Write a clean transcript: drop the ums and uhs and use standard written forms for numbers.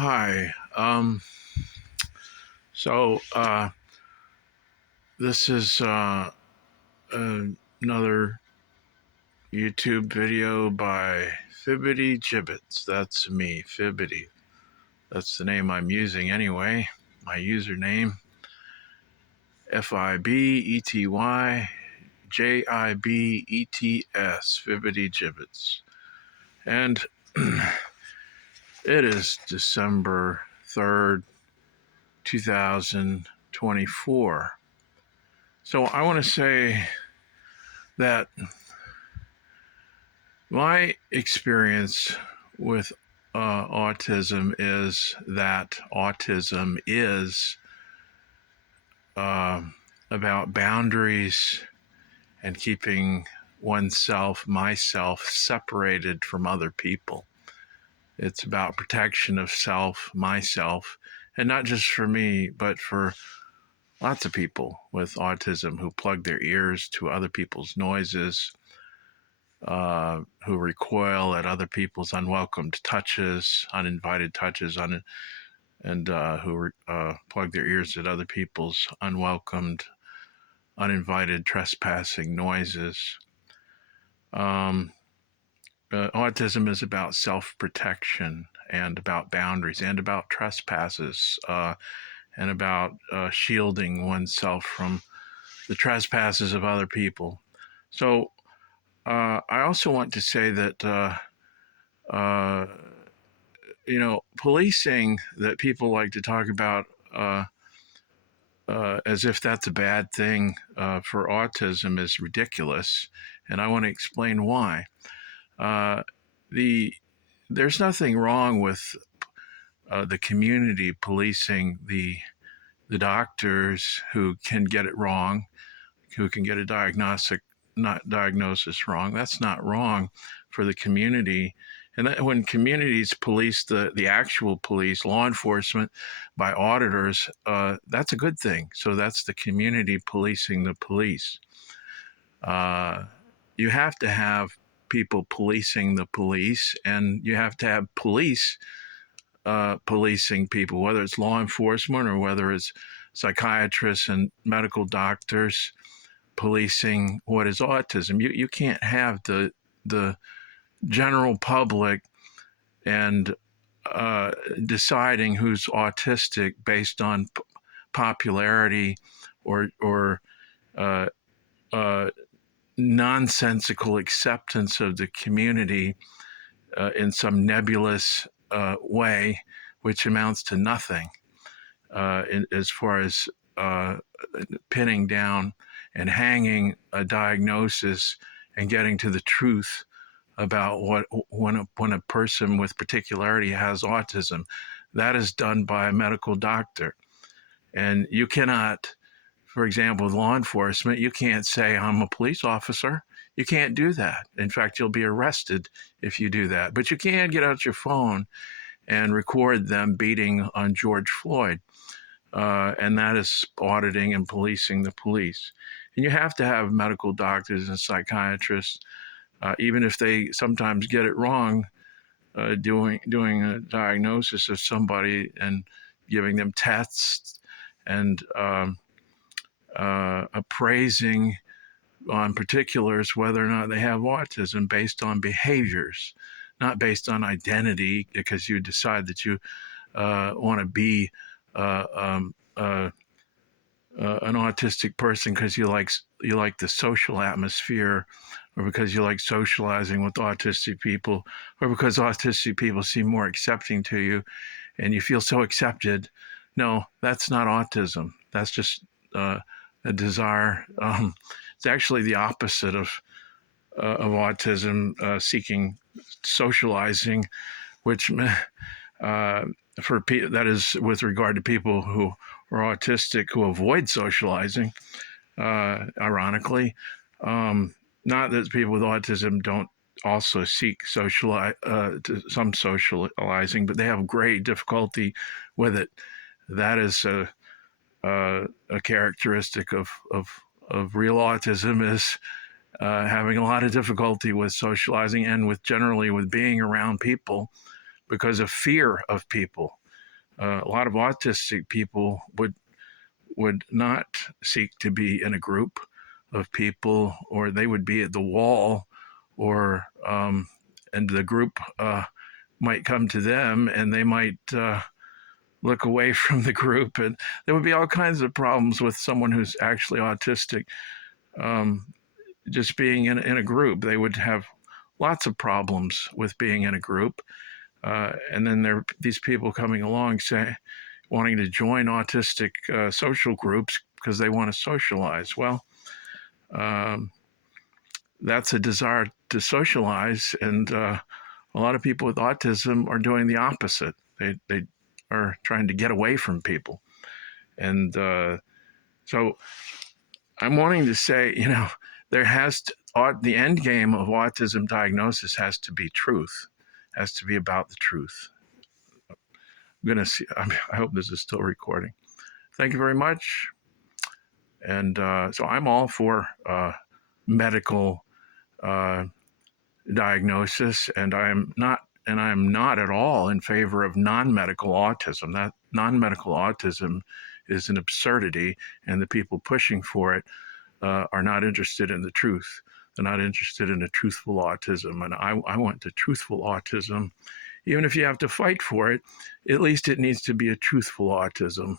Hi. So this is another YouTube video by Fibbity Gibbets. That's me, Fibbity. That's the name I'm using anyway. My username, FIBETYJIBETS, Fibbity Gibbets. And it is December 3rd, 2024. So I want to say that my experience with autism is that autism is uh, about boundaries and keeping myself, separated from other people. It's about protection of myself, and not just for me, but for lots of people with autism who plug their ears to other people's noises, who recoil at other people's unwelcomed touches, uninvited touches, and who plug their ears at other people's unwelcomed, uninvited, trespassing noises. Autism is about self-protection and about boundaries and about trespasses and about shielding oneself from the trespasses of other people. So I also want to say that uh, policing that people like to talk about as if that's a bad thing for autism is ridiculous, and I want to explain why. Uh, there's nothing wrong with the community policing the doctors who can get it wrong, who can get a diagnosis wrong. That's not wrong for the community. And that when communities police the actual police, law enforcement by auditors, that's a good thing. So that's the community policing the police. You have to have people policing the police, and you have to have police policing people, whether it's law enforcement or whether it's psychiatrists and medical doctors policing what is autism. You can't have the general public and deciding who's autistic based on popularity or uh, uh, nonsensical acceptance of the community in some nebulous way, which amounts to nothing as far as pinning down and hanging a diagnosis and getting to the truth about when a person with particularity has autism. That is done by a medical doctor. And you cannot, for example, with law enforcement, you can't say, I'm a police officer. You can't do that. In fact, you'll be arrested if you do that. But you can get out your phone and record them beating on George Floyd. And that is auditing and policing the police. And you have to have medical doctors and psychiatrists, even if they sometimes get it wrong, doing a diagnosis of somebody and giving them tests and appraising on particulars whether or not they have autism based on behaviors, not based on identity, because you decide that you want to be uh, um, uh, an autistic person because you like the social atmosphere, or because you like socializing with autistic people, or because autistic people seem more accepting to you, and you feel so accepted. No, that's not autism. That's just a desire. It's actually the opposite of autism, seeking socializing, which that is with regard to people who are autistic who avoid socializing. Ironically, not that people with autism don't also seek some socializing, but they have great difficulty with it. That is a characteristic of real autism, is having a lot of difficulty with socializing and with generally with being around people because of fear of people. A lot of autistic people would not seek to be in a group of people, or they would be at the wall, or and the group might come to them, and they might look away from the group, and there would be all kinds of problems with someone who's actually autistic. Um, just being in a group, they would have lots of problems with being in a group. And then there are these people coming along wanting to join autistic social groups because they want to socialize. Well, um, that's a desire to socialize, and a lot of people with autism are doing the opposite. They are trying to get away from people, and so I'm wanting to say, there has to, the end game of autism diagnosis has to be truth, has to be about the truth. I'm going to see, I hope this is still recording. Thank you very much. And so I'm all for medical diagnosis, and I'm not at all in favor of non-medical autism. That non-medical autism is an absurdity, and the people pushing for it are not interested in the truth. They're not interested in a truthful autism, and I want the truthful autism. Even if you have to fight for it, at least it needs to be a truthful autism.